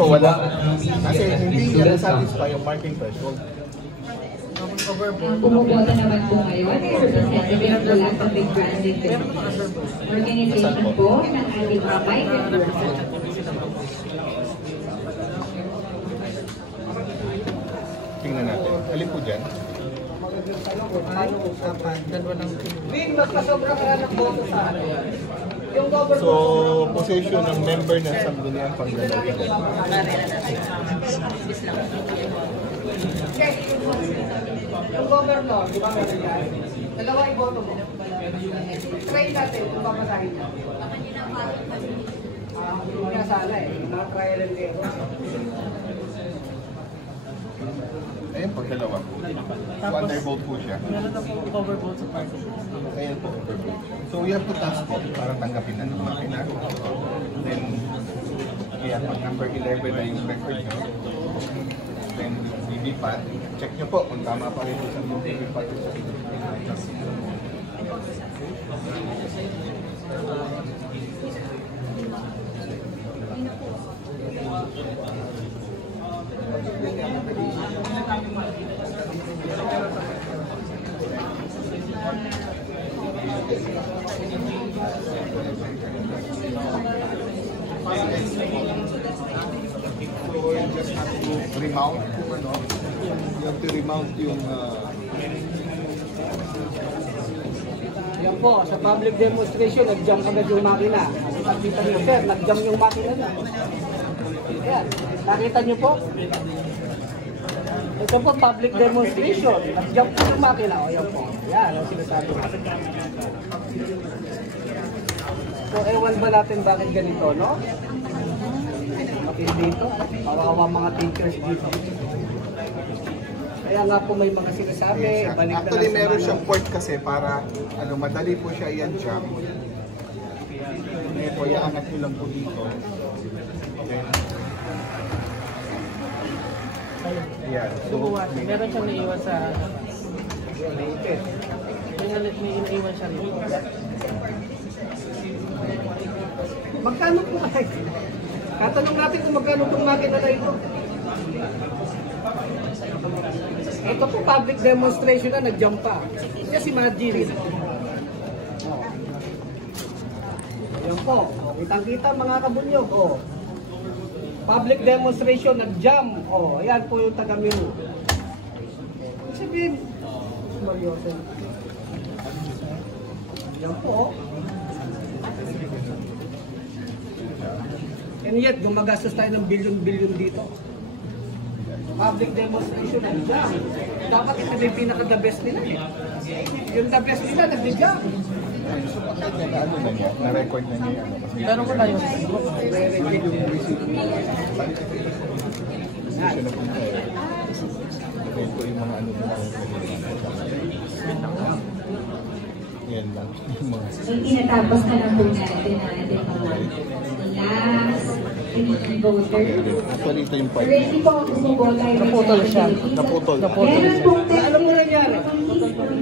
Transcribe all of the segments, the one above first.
So wala. Kasi hindi nila satisfy yung marking threshold. Pumupunta naman po ngayon sa representative po lang ng Big Transit Organization po ng ating Mabay Network. Tingnan natin. Alin po dyan? So, possession ng member ng Sangguniang Panggalawigan. Yung governor, di ba meron yan? Dalawa iboto mo. Try natin kung papasahin niya. Hindi nga sana eh. Mga trial and error. Ayan po, dalawa. So, undervote po siya. Meron na po overvote sa party. Ayan po, overvote. So, we have to task po para tanggapin na ng makina. Then, ayan, pag number 11 na yung record nyo. Then, VVPAT. Check nyo po kung tama pa rin sa VVPAT. So, you just have to remount kung ano. You have to remount yung Yan po, sa public demonstration, nag-jump agad yung makina. Nakita niyo, sir, nag-jump yung makina na. Ayan, nakita niyo po? Ito po, public demonstration. Nag-jump po yung makina. O, yan po. Yan, ang sinasabi ko. So, ewan ba natin bakit ganito, no? Okay, dito. Kawawa mga teachers dito. Kaya nga po may mga sinasabi, balik na actually, lang sa meron mga- siyang port kasi para madali po siya i-jump. Ito, iaangat nyo lang po dito. Then, yeah. So, Meron siyang naiwan sa... May naiwan siya rin. Magkano po ay? Tatanong natin kung magkano itong makina na ito. Ito po public demonstration na nag-jump pa. Just imagine. Ayan po. Kitang-kita mga kabunyog. Oh. Public demonstration, nag-jump. Oh, ayan po yung taga-Miru. Sabihin, Mariosen. Ayan po. And yet, gumagastos tayo ng bilyon-bilyon dito. Public demonstration and jam. Dapat ito yung pinaka-the best nila. Yung the best nila, nag-jam. na-record na niya yan. Pero ko tayo. Ito yung mga ano na yan lang. Tinatapos na lang po natin ang ating mga last voter. Actually, ito yung part. Ready po ang bumibota yung Naputol siya. Naputol. Meron pong Alam mo nangyari?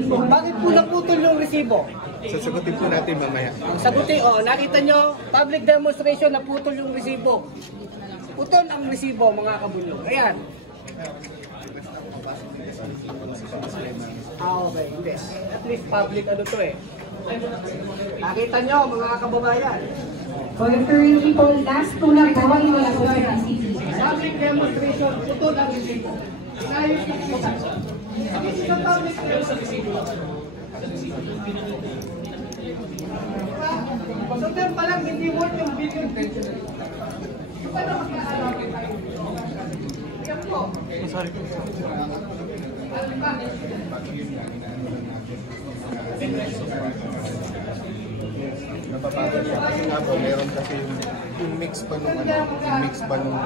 Bakit po naputol yung resibo? Sasagutin po natin mamaya. Ang sagutin, nakita nyo, public demonstration, naputol yung resibo. Putol ang resibo, mga kabunyog. Ayan. Okay, hindi. At least public ano to eh. Nakita nyo, mga kababayan. for the currently po, last po lang po yung wala po sa PCP. Public demonstration, putol ang resibo. Inayos yung resibo. This is a public demonstration. So then pa lang, hindi worth yung billion. Paano magkakaroon tayo? Yan po. Sorry. Napapagal siya kasi nga po, meron kasi yung mix pa nung ano, yung mix pa nung